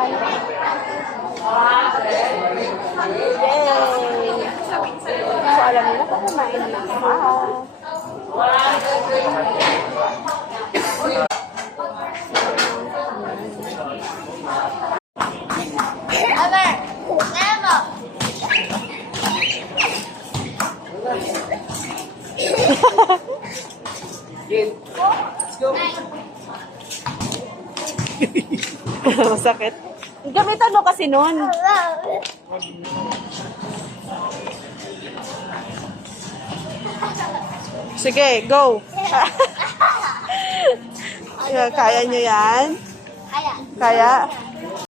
Yay! So, alam nila pa kumain na. Wow! Masakit. Gamitan mo kasi nun. Sige, go. Kaya nyo yan? Kaya. Kaya?